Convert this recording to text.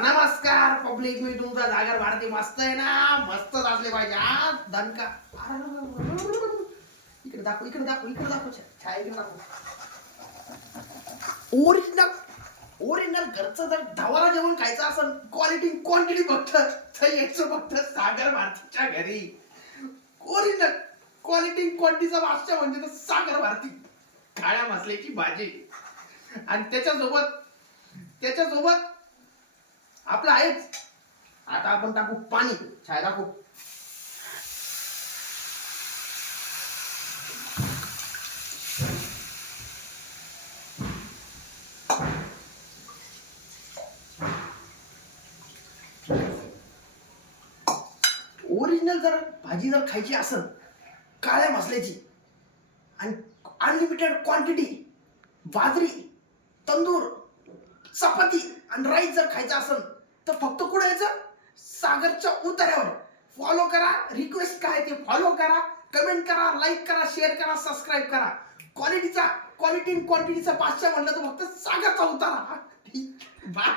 नमस्कार पब्लिक, मी तुमचा जागर भारती. मस्त आहे ना? मस्तच असले पाहिजे हा दणका. इकडे दाखव, इकडे दाखव, इकडे दाखव, छाया इकडे दाखव. ओरिजिनल ओरिजिनल घरचं जर ढवारा जेवण खायचं असेल, क्वालिटी क्वांटिटी फक्त तर यायचं फक्त सागर भारतीच्या घरी. ओरिजिनल क्वालिटी क्वांटिटीचा बादशाह म्हणजे तर सागर भारती. काळ्या मसाल्याची भाजी आणि त्याच्यासोबत आपलं आहेच. आता आपण टाकू पाणी. छाया दाखव. ओरिजिनल जर भाजी जर खायची असेल काळ्या मसाल्याची आणि अनलिमिटेड क्वांटिटी, बाजरी, तंदूर, चपाती आणि राईस जर खायचं असेल तर फक्त कुठे यायचं? सागरच्या उतार्यावर. फॉलो करा. रिक्वेस्ट काय ते फॉलो करा, कमेंट करा, लाईक करा, शेअर करा, सबस्क्राईब करा. क्वालिटी क्वांटिटीचा बादशाह म्हणलं तर फक्त सागरचा उतारा. ठीक. बाय.